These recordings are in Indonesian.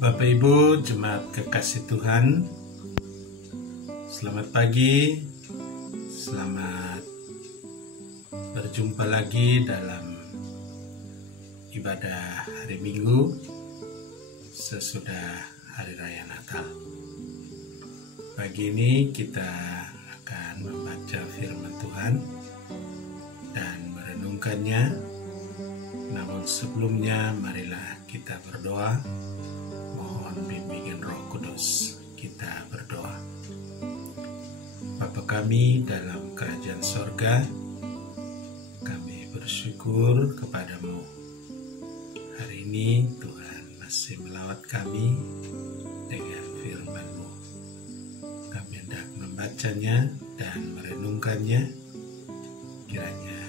Bapak Ibu jemaat kekasih Tuhan, selamat pagi, selamat berjumpa lagi dalam ibadah hari Minggu sesudah Hari Raya Natal. Pagi ini kita akan membaca firman Tuhan dan merenungkannya. Namun sebelumnya marilah kita berdoa. Mohon bimbingan Roh Kudus. Kita berdoa. Bapa kami dalam kerajaan sorga, kami bersyukur kepadamu. Hari ini Tuhan masih melawat kami dengan firman-Mu. Kami hendak membacanya dan merenungkannya. Kiranya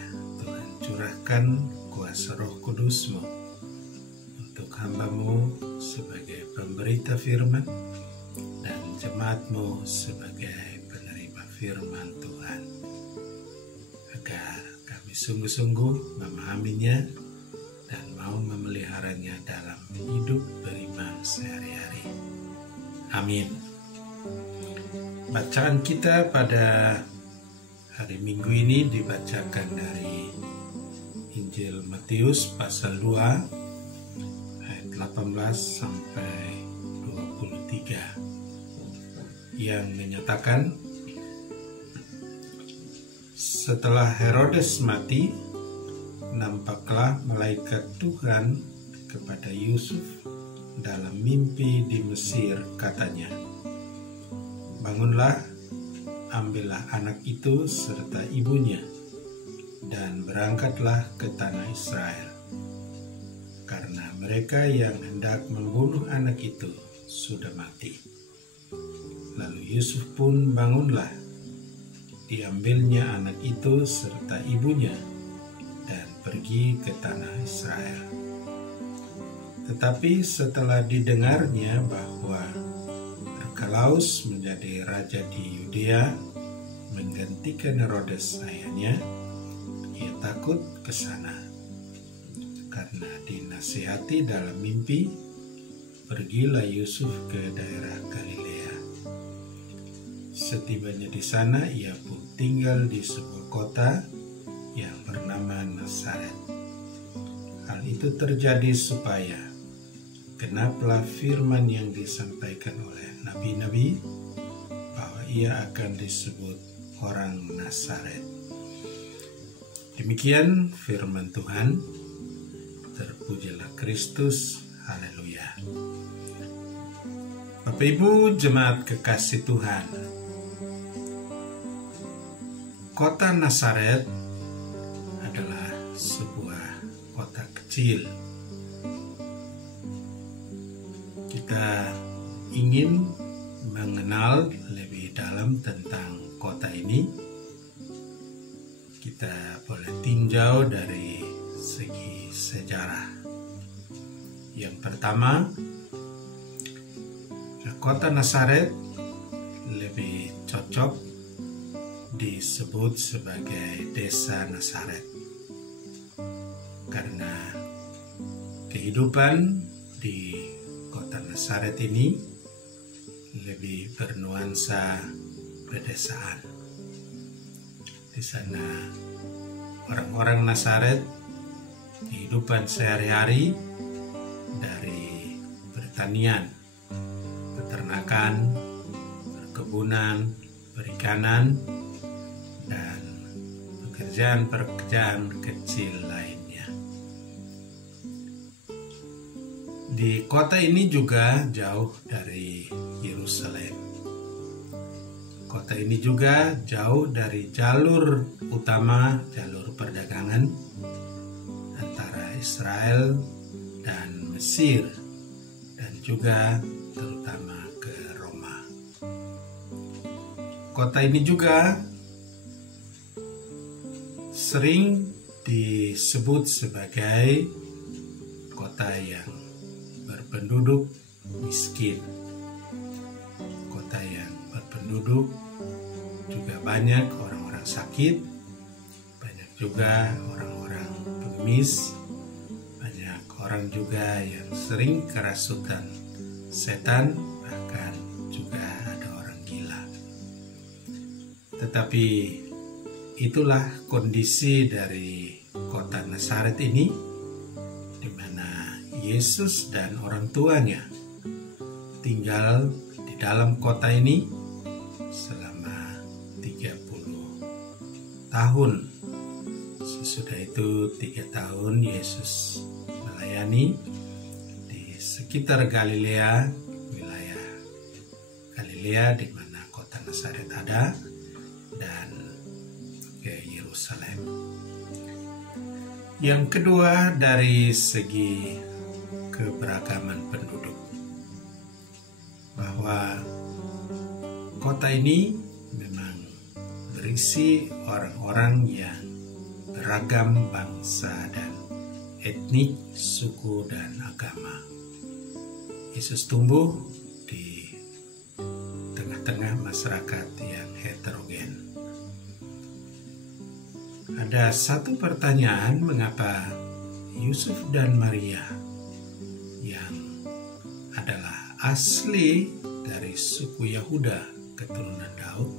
Tuhan curahkan kuasa Roh Kudus-Mu untuk hamba-Mu sebagai pemberita firman dan jemaat-Mu sebagai penerima firman Tuhan, agar kami sungguh-sungguh memahaminya dan mau memeliharanya dalam hidup beriman sehari-hari. Amin. Bacaan kita pada hari Minggu ini dibacakan dari Injil Matius pasal 2 ayat 18 sampai 23 yang menyatakan, setelah Herodes mati, nampaklah malaikat Tuhan kepada Yusuf dalam mimpi di Mesir, katanya, "Bangunlah, ambillah anak itu serta ibunya, dan berangkatlah ke tanah Israel, karena mereka yang hendak membunuh anak itu sudah mati." Lalu Yusuf pun bangunlah, diambilnya anak itu serta ibunya, dan pergi ke tanah Israel. Tetapi setelah didengarnya bahwa Arkelaus menjadi raja di Yudea menggantikan Herodes ayahnya, ia takut ke sana. Karena dinasihati dalam mimpi, pergilah Yusuf ke daerah Galilea. Setibanya di sana, ia pun tinggal di sebuah kota yang bernama Nazaret. Hal itu terjadi supaya genaplah firman yang disampaikan oleh nabi-nabi, bahwa ia akan disebut orang Nazaret. Demikian firman Tuhan. Terpujilah Kristus. Haleluya. Bapak Ibu jemaat kekasih Tuhan, kota Nazaret adalah sebuah kota kecil. Kita ingin mengenal lebih dalam tentang kota ini. Kita boleh tinjau dari segi sejarah. Yang pertama, kota Nazaret lebih cocok disebut sebagai desa Nazaret, karena kehidupan di kota Nazaret ini lebih bernuansa pedesaan. Di sana orang-orang Nazaret kehidupan sehari-hari dari pertanian, peternakan, perkebunan, perikanan, dan pekerjaan-pekerjaan kecil lainnya. Di kota ini juga jauh dari Yerusalem. Kota ini juga jauh dari jalur utama, jalur perdagangan antara Israel dan Mesir, dan juga terutama ke Roma. Kota ini juga sering disebut sebagai kota yang berpenduduk miskin. Kota yang berpenduduk juga banyak orang-orang sakit, banyak juga orang-orang pengemis, banyak orang juga yang sering kerasukan setan, bahkan juga ada orang gila. Tetapi itulah kondisi dari kota Nazaret ini, di mana Yesus dan orang tuanya tinggal di dalam kota ini selama 30 tahun. Sesudah itu 3 tahun Yesus melayani di sekitar Galilea, wilayah Galilea di mana kota Nazaret ada, dan ke Yerusalem. Yang kedua, dari segi keberagaman penduduk, bahwa kota ini memang berisi orang-orang yang beragam bangsa dan etnik, suku, dan agama. Yesus tumbuh di tengah-tengah masyarakat yang heterogen. Ada satu pertanyaan, mengapa Yusuf dan Maria yang adalah asli dari suku Yahuda keturunan Daud,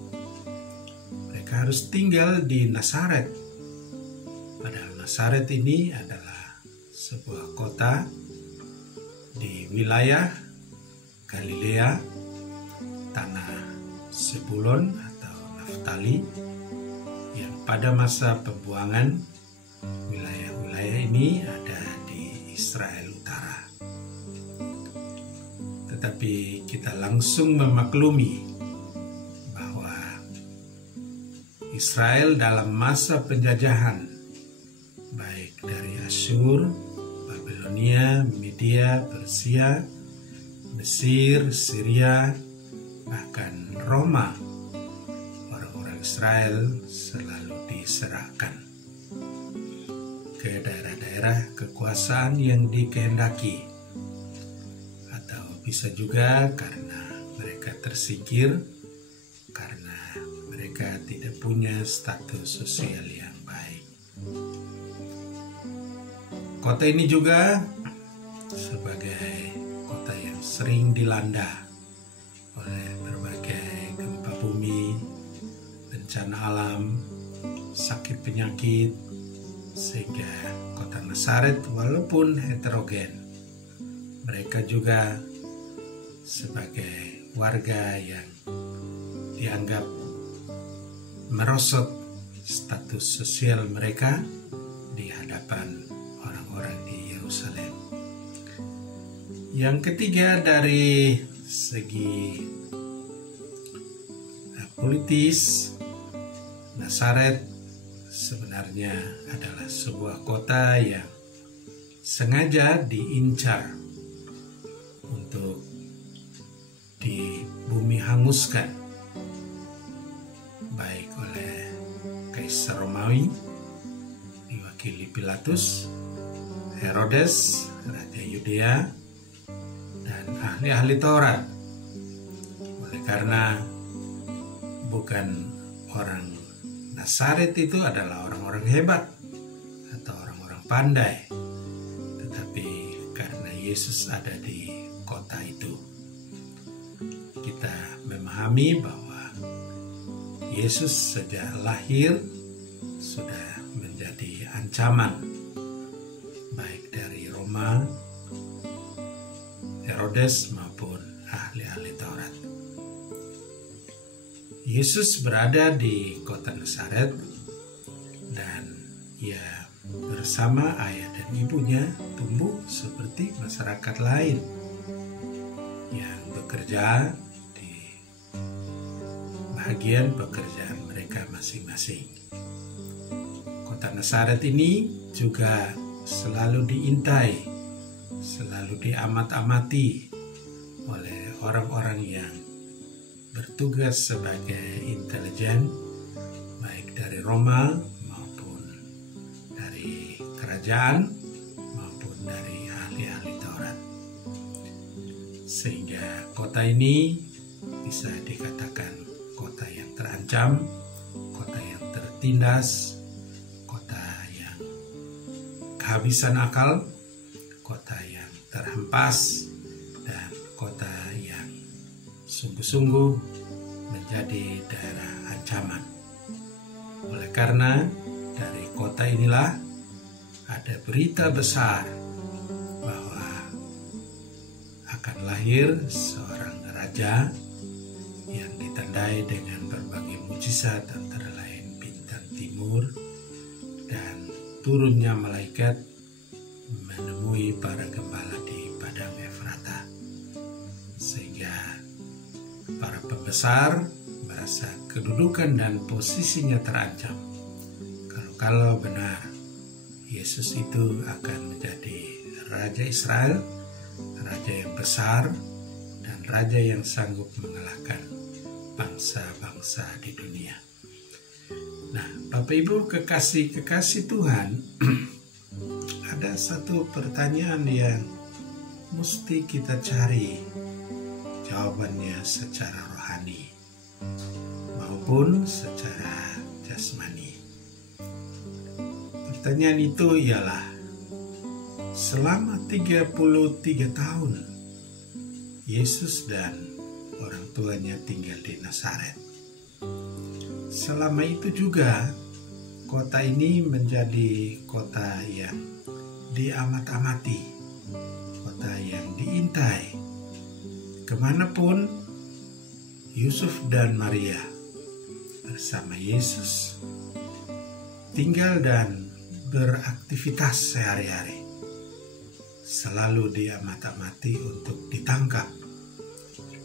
mereka harus tinggal di Nazaret. Padahal Nazaret ini adalah sebuah kota di wilayah Galilea, tanah Zebulon atau Naftali, yang pada masa pembuangan wilayah-wilayah ini ada di Israel Utara. Tetapi kita langsung memaklumi bahwa Israel dalam masa penjajahan, baik dari Asyur, Babilonia, Media, Persia, Mesir, Syria, bahkan Roma, orang-orang Israel selalu diserahkan ke daerah-daerah kekuasaan yang dikehendaki, atau bisa juga karena mereka tersingkir, karena mereka tidak punya status sosial yang baik. Kota ini juga sebagai kota yang sering dilanda oleh berbagai gempa bumi, bencana alam, sakit penyakit, sehingga kota Nazaret walaupun heterogen, mereka juga sebagai warga yang dianggap merosot status sosial mereka di hadapan orang-orang di Yerusalem. Yang ketiga, dari segi politis, Nazaret sebenarnya adalah sebuah kota yang sengaja diincar untuk dibumi hanguskan, baik oleh Kaisar Romawi diwakili Pilatus, Herodes, Raja Yudea, dan ahli-ahli Taurat. Oleh karena bukan orang Nazaret itu adalah orang-orang hebat atau orang-orang pandai, tetapi karena Yesus ada di kota itu, kita memahami bahwa Yesus sejak lahir sudah menjadi ancaman baik dari Roma, Herodes maupun ahli-ahli Taurat. Yesus berada di kota Nazaret dan ia bersama ayah dan ibunya tumbuh seperti masyarakat lain yang bekerja di bagian pekerjaan mereka masing-masing. Kota Nazaret ini juga selalu diintai, selalu diamat-amati oleh orang-orang yang bertugas sebagai intelijen, baik dari Roma maupun dari kerajaan maupun dari ahli-ahli Taurat. Sehingga kota ini bisa dikatakan kota yang terancam, kota yang tertindas, kota yang kehabisan akal, kota yang terhempas, dan kota sungguh-sungguh menjadi daerah ancaman. Oleh karena dari kota inilah ada berita besar bahwa akan lahir seorang raja yang ditandai dengan berbagai mujizat, antara lain bintang timur dan turunnya malaikat menemui para gembala di padang Efrata, sehingga para pembesar merasa kedudukan dan posisinya terancam. Kalau benar Yesus itu akan menjadi Raja Israel, Raja yang besar dan Raja yang sanggup mengalahkan bangsa-bangsa di dunia. Nah, Bapak Ibu kekasih-kekasih Tuhan, ada satu pertanyaan yang mesti kita cari jawabannya secara rohani maupun secara jasmani. Pertanyaan itu ialah, selama 33 tahun Yesus dan orang tuanya tinggal di Nazaret. Selama itu juga kota ini menjadi kota yang diamat-amati, kota yang diintai. Kemanapun Yusuf dan Maria bersama Yesus tinggal dan beraktivitas sehari-hari, selalu diamat-amati untuk ditangkap.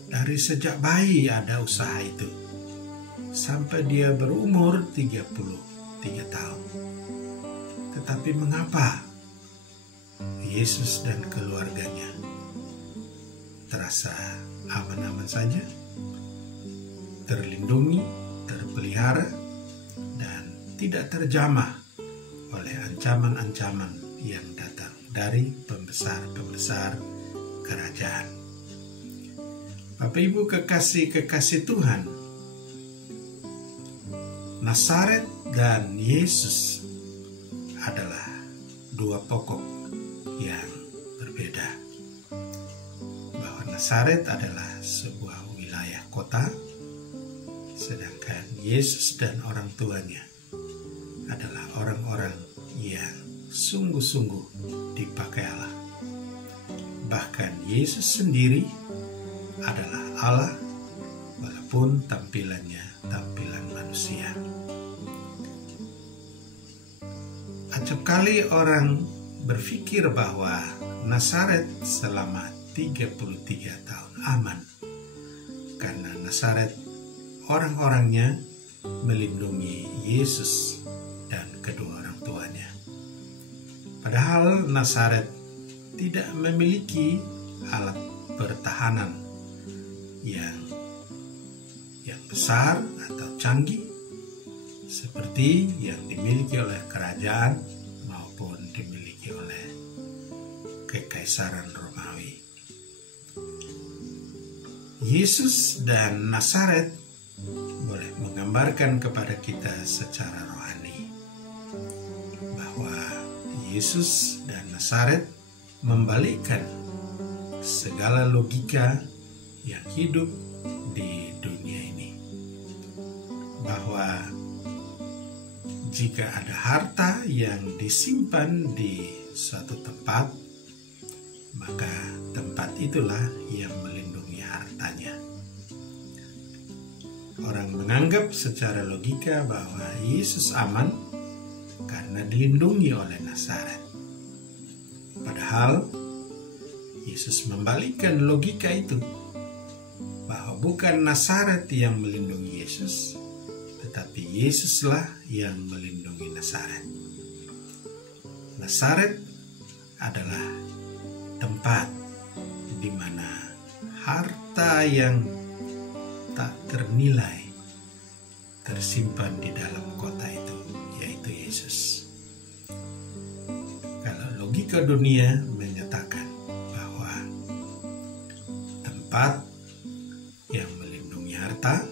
Dari sejak bayi ada usaha itu, sampai dia berumur 33 tahun. Tetapi mengapa Yesus dan keluarganya terasa aman-aman saja, terlindungi, terpelihara, dan tidak terjamah oleh ancaman-ancaman yang datang dari pembesar-pembesar kerajaan? Bapak Ibu kekasih-kekasih Tuhan, Nazaret dan Yesus adalah dua pokok yang berbeda. Bahwa Nazaret adalah sebuah wilayah kota, sedangkan Yesus dan orang tuanya adalah orang-orang yang sungguh-sungguh dipakai Allah. Bahkan Yesus sendiri adalah Allah, walaupun tampilannya tampilan manusia. Acap kali orang berpikir bahwa Nazaret selama 33 tahun aman, karena Nazaret orang-orangnya melindungi Yesus dan kedua orang tuanya. Padahal Nazaret tidak memiliki alat pertahanan yang besar atau canggih seperti yang dimiliki oleh kerajaan maupun dimiliki oleh Kekaisaran Romawi. Yesus dan Nazaret boleh menggambarkan kepada kita secara rohani bahwa Yesus dan Nazaret membalikkan segala logika yang hidup di dunia ini, bahwa jika ada harta yang disimpan di suatu tempat, maka tempat itulah yang melindungi hartanya. Orang menganggap secara logika bahwa Yesus aman karena dilindungi oleh Nazaret. Padahal Yesus membalikkan logika itu, bahwa bukan Nazaret yang melindungi Yesus, tetapi Yesuslah yang melindungi Nazaret. Nazaret adalah tempat di mana harta yang tak ternilai tersimpan di dalam kota itu, yaitu Yesus. Kalau logika dunia menyatakan bahwa tempat yang melindungi harta,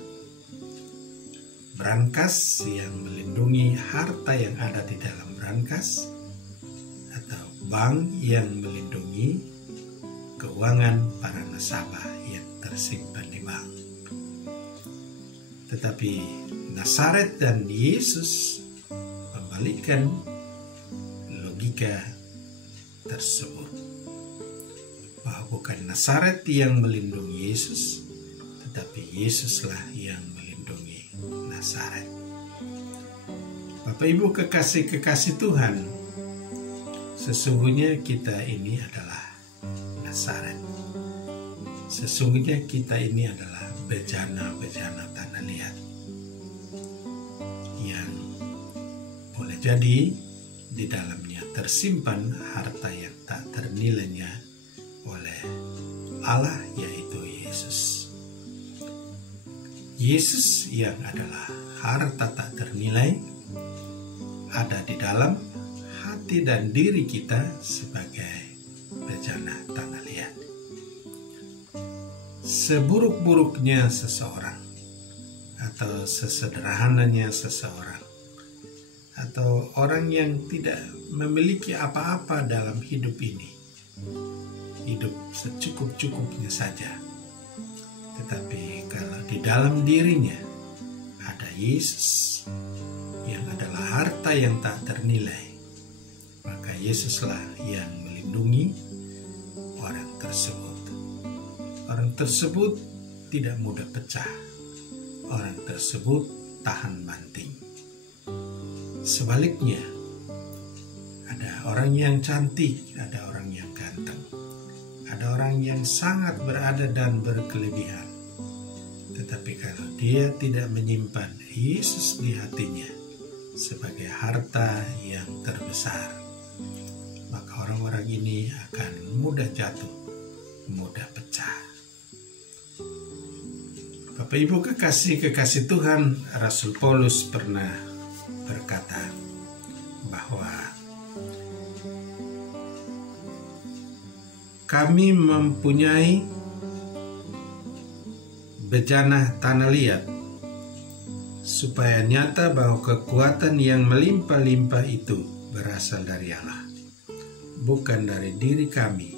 brankas yang melindungi harta yang ada di dalam brankas, atau bank yang melindungi keuangan para nasabah yang tersimpan di bank. Tetapi Nazaret dan Yesus membalikkan logika tersebut, bahwa bukan Nazaret yang melindungi Yesus, tetapi Yesuslah yang melindungi Nazaret. Bapak Ibu kekasih-kekasih Tuhan, sesungguhnya kita ini adalah Nazaret. Sesungguhnya kita ini adalah bejana-bejana tanah liat yang boleh jadi di dalamnya tersimpan harta yang tak ternilainya oleh Allah, yaitu Yesus. Yesus yang adalah harta tak ternilai ada di dalam hati dan diri kita sebagai bejana tanah liat. Seburuk-buruknya seseorang, atau sesederhananya seseorang, atau orang yang tidak memiliki apa-apa dalam hidup ini, hidup secukup-cukupnya saja. Tetapi kalau di dalam dirinya ada Yesus yang adalah harta yang tak ternilai, maka Yesuslah yang melindungi orang tersebut. Orang tersebut tidak mudah pecah. Orang tersebut tahan banting. Sebaliknya, ada orang yang cantik, ada orang yang ganteng, ada orang yang sangat berada dan berkelebihan. Tetapi kalau dia tidak menyimpan Yesus di hatinya sebagai harta yang terbesar, maka orang-orang ini akan mudah jatuh, mudah pecah. Bapak Ibu kekasih-kekasih Tuhan, Rasul Paulus pernah berkata bahwa kami mempunyai bejana tanah liat, supaya nyata bahwa kekuatan yang melimpah-limpah itu berasal dari Allah, bukan dari diri kami.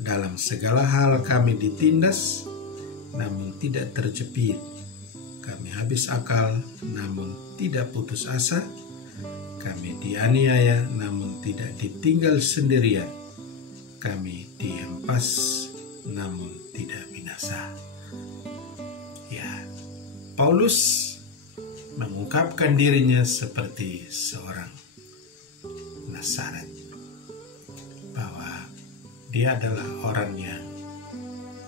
Dalam segala hal kami ditindas, namun tidak terjepit. Kami habis akal, namun tidak putus asa. Kami dianiaya, namun tidak ditinggal sendirian. Kami dihempas, namun tidak binasa. Ya, Paulus mengungkapkan dirinya seperti seorang Nazaret, bahwa dia adalah orang yang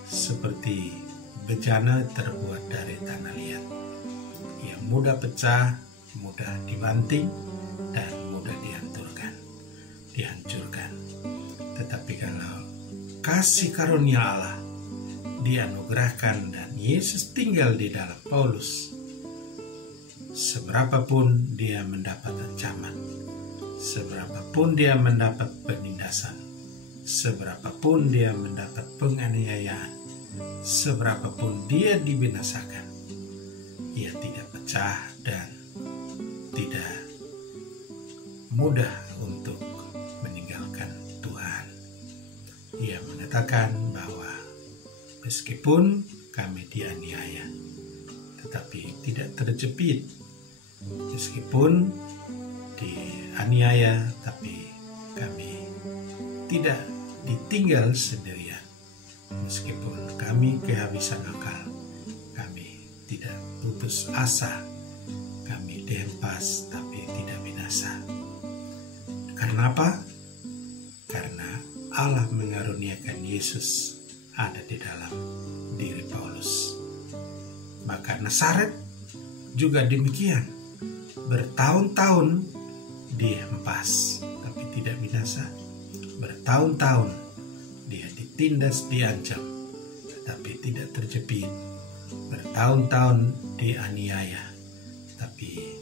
seperti bejana terbuat dari tanah liat, yang mudah pecah, mudah dibanting, dan mudah dihancurkan. Tetapi kalau kasih karunia Allah dianugerahkan dan Yesus tinggal di dalam Paulus, seberapapun dia mendapat ancaman, seberapapun dia mendapat penindasan, seberapapun dia mendapat penganiayaan, seberapapun dia dibinasakan, ia tidak pecah dan tidak mudah untuk meninggalkan Tuhan. Ia mengatakan bahwa meskipun kami dianiaya, tetapi tidak terjepit. Meskipun dianiaya, tapi kami tidak ditinggal sendirian. Meskipun kami kehabisan akal, kami tidak putus asa, kami dihempas tapi tidak binasa. Karena apa? Karena Allah mengaruniakan Yesus ada di dalam diri Paulus. Maka Nazaret juga demikian. Bertahun-tahun dihempas tapi tidak binasa. Bertahun-tahun dia ditindas, diancam, tetapi tidak terjepit. Bertahun-tahun dianiaya, tapi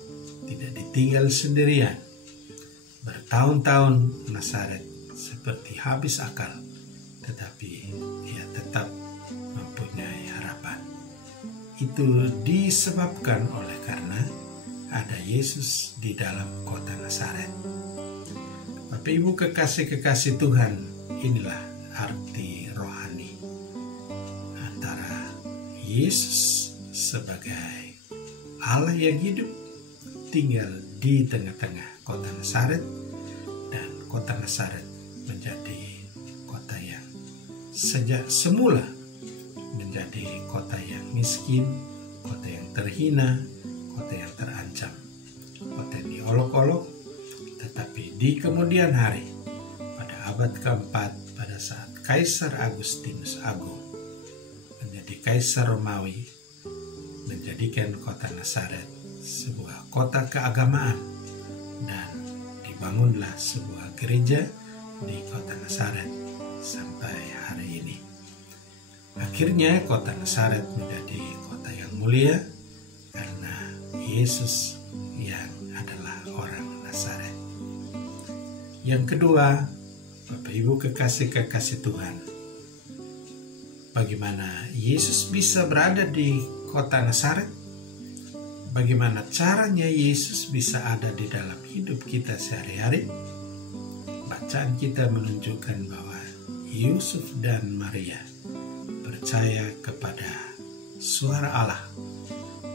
tidak ditinggal sendirian. Bertahun-tahun Nazaret seperti habis akal, tetapi ia tetap mempunyai harapan. Itu disebabkan oleh karena ada Yesus di dalam kota Nazaret. Bapak Ibu kekasih-kekasih Tuhan, inilah arti rohani antara Yesus sebagai Allah yang hidup tinggal di tengah-tengah kota Nazaret, dan kota Nazaret menjadi kota yang sejak semula menjadi kota yang miskin, kota yang terhina, kota yang terancam, kota yang diolok-olok. Tetapi di kemudian hari, pada abad keempat, pada saat Kaisar Agustinus Agung menjadi Kaisar Romawi, menjadikan kota Nazaret sebuah kota keagamaan, dan dibangunlah sebuah gereja di kota Nazaret sampai hari ini. Akhirnya kota Nazaret menjadi kota yang mulia karena Yesus yang adalah orang Nazaret. Yang kedua, Bapak Ibu kekasih-kekasih Tuhan, bagaimana Yesus bisa berada di kota Nazaret? Bagaimana caranya Yesus bisa ada di dalam hidup kita sehari-hari? Bacaan kita menunjukkan bahwa Yusuf dan Maria percaya kepada suara Allah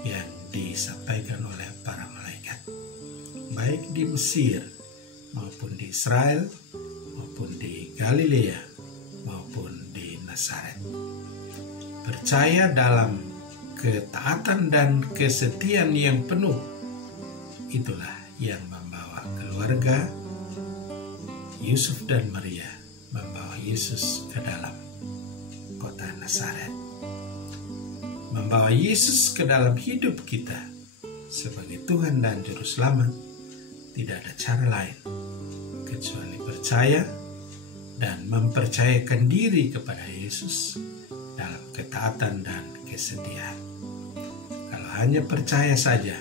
yang disampaikan oleh para malaikat, baik di Mesir maupun di Israel, maupun di Galilea, maupun di Nazaret. Percaya dalam ketaatan dan kesetiaan yang penuh, itulah yang membawa keluarga Yusuf dan Maria membawa Yesus ke dalam kota Nazaret. Membawa Yesus ke dalam hidup kita sebagai Tuhan dan Juru Selamat, tidak ada cara lain kecuali percaya dan mempercayakan diri kepada Yesus dalam ketaatan dan kesetiaan. Kalau hanya percaya saja,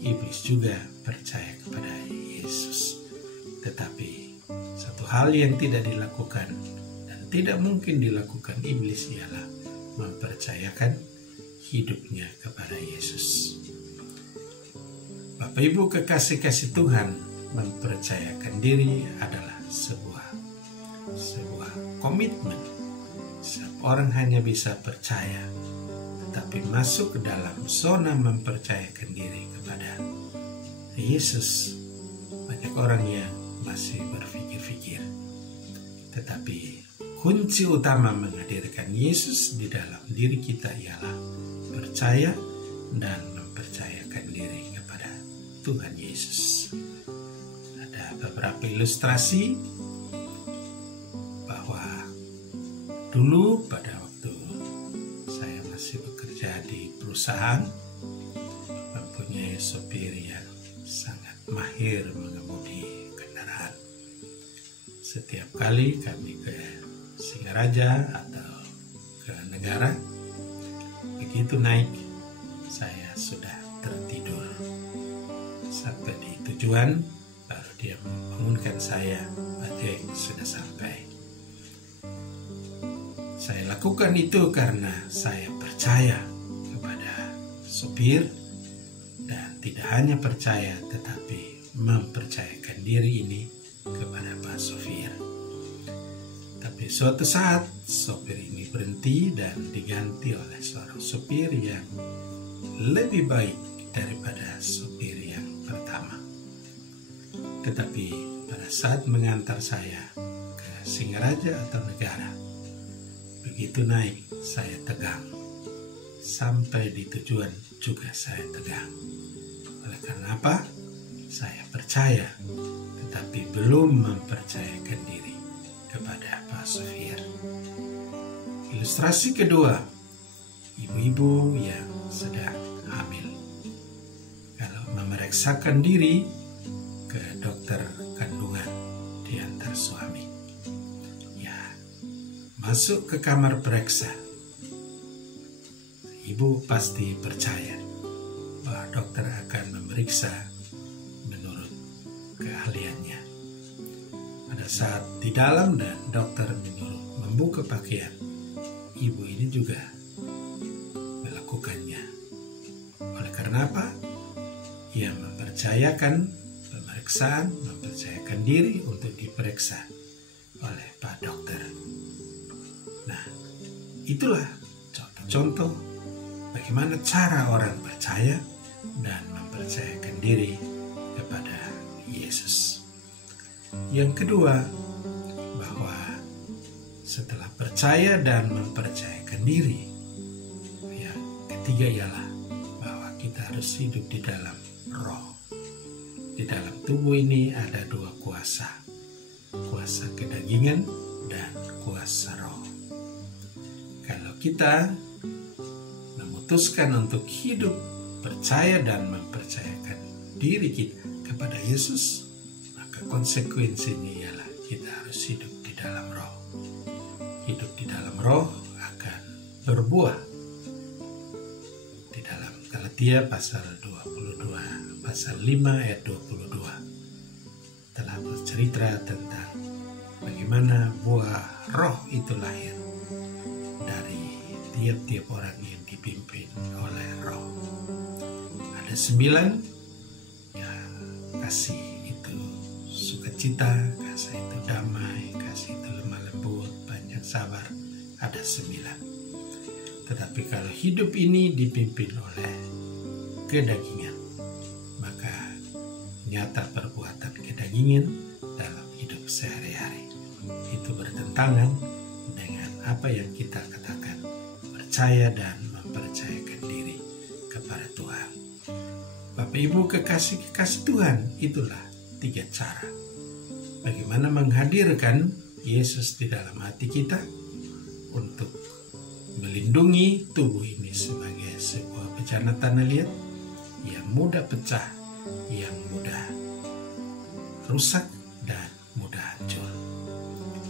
iblis juga percaya kepada Yesus. Tetapi satu hal yang tidak dilakukan dan tidak mungkin dilakukan iblis ialah mempercayakan hidupnya kepada Yesus. Bapak Ibu kekasih-kasih Tuhan, mempercayakan diri adalah sebuah komitmen. Setiap orang hanya bisa percaya, tetapi masuk ke dalam zona mempercayakan diri kepada Yesus, banyak orang yang masih berpikir-pikir. Tetapi kunci utama menghadirkan Yesus di dalam diri kita ialah percaya dan mempercayakan diri kepada Tuhan Yesus. Ada beberapa ilustrasi bahwa dulu pada waktu saya masih bekerja di perusahaan, mempunyai sopir yang sangat mahir mengemudi kendaraan. Setiap kali kami ke Singaraja atau ke negara, begitu naik saya sudah tertidur. Sampai di tujuan baru dia membangunkan saya, "Bajeng, sudah sampai." Saya lakukan itu karena saya percaya kepada sopir, dan tidak hanya percaya tetapi mempercayakan diri ini kepada Pak Sopir. Tapi suatu saat sopir ini berhenti dan diganti oleh seorang sopir yang lebih baik daripada sopir yang pertama. Tetapi pada saat mengantar saya ke Singaraja atau negara, begitu naik saya tegang, sampai di tujuan juga saya tegang. Oleh karena apa? Saya percaya, tetapi belum mempercayakan diri kepada Pak Sopir. Ilustrasi kedua, ibu-ibu yang sedang hamil. Kalau memeriksakan diri ke dokter kandungan di antar suami, masuk ke kamar periksa, ibu pasti percaya bahwa dokter akan memeriksa menurut keahliannya. Pada saat di dalam dan dokter menyuruh membuka pakaian, ibu ini juga melakukannya. Oleh karena apa? Ia mempercayakan pemeriksaan, mempercayakan diri untuk diperiksa oleh Pak Dokter. Nah, itulah contoh-contoh bagaimana cara orang percaya dan mempercayakan diri kepada Yesus. Yang kedua, bahwa setelah percaya dan mempercayakan diri, yang ketiga ialah bahwa kita harus hidup di dalam roh. Di dalam tubuh ini ada dua kuasa, kuasa kedagingan dan kuasa roh. Kalau kita memutuskan untuk hidup percaya dan mempercayakan diri kita kepada Yesus, maka konsekuensinya ialah kita harus hidup di dalam roh. Hidup di dalam roh akan berbuah. Di dalam Galatia pasal 22, pasal 5 ayat 22 telah bercerita tentang bagaimana buah roh itu lahir dari tiap-tiap orang yang dipimpin oleh roh. Ada 9, ya, kasih itu sukacita, kasih itu damai, kasih itu lemah lembut, panjang sabar, ada 9. Tetapi kalau hidup ini dipimpin oleh kedagingan, maka nyata perbuatan kedagingan dalam hidup sehari-hari itu bertentangan dengan apa yang kita katakan percaya dan mempercayakan diri kepada Tuhan. Bapak Ibu kekasih-kekasih Tuhan, itulah 3 cara bagaimana menghadirkan Yesus di dalam hati kita untuk melindungi tubuh ini sebagai sebuah bejana tanah liat yang mudah pecah, yang mudah rusak dan mudah hancur.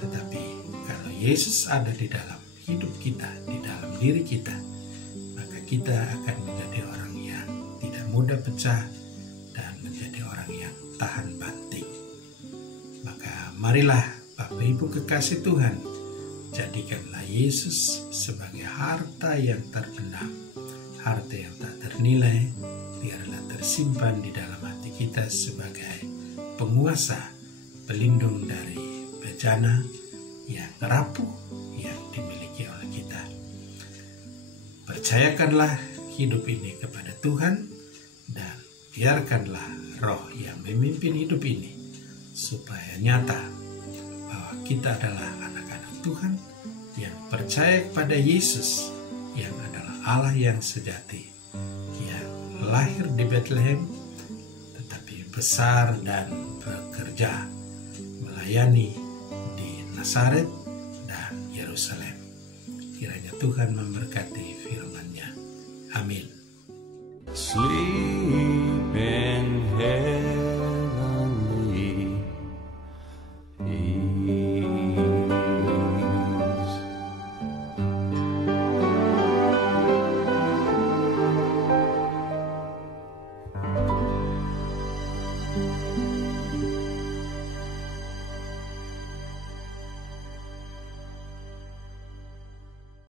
Tetapi kalau Yesus ada di dalam hidup kita, di dalam diri kita, maka kita akan menjadi orang yang tidak mudah pecah dan menjadi orang yang tahan banting. Maka marilah Bapak Ibu kekasih Tuhan, jadikanlah Yesus sebagai harta yang terpendam, harta yang tak ternilai, biarlah tersimpan di dalam hati kita sebagai penguasa, pelindung dari bejana yang rapuh yang dimiliki oleh kita. Percayakanlah hidup ini kepada Tuhan dan biarkanlah roh yang memimpin hidup ini supaya nyata bahwa kita adalah anak-anak Tuhan yang percaya kepada Yesus yang adalah Allah yang sejati, yang lahir di Bethlehem tetapi besar dan bekerja melayani di Nazaret dan Yerusalem. Kiranya Tuhan memberkati firman-Nya. Amin.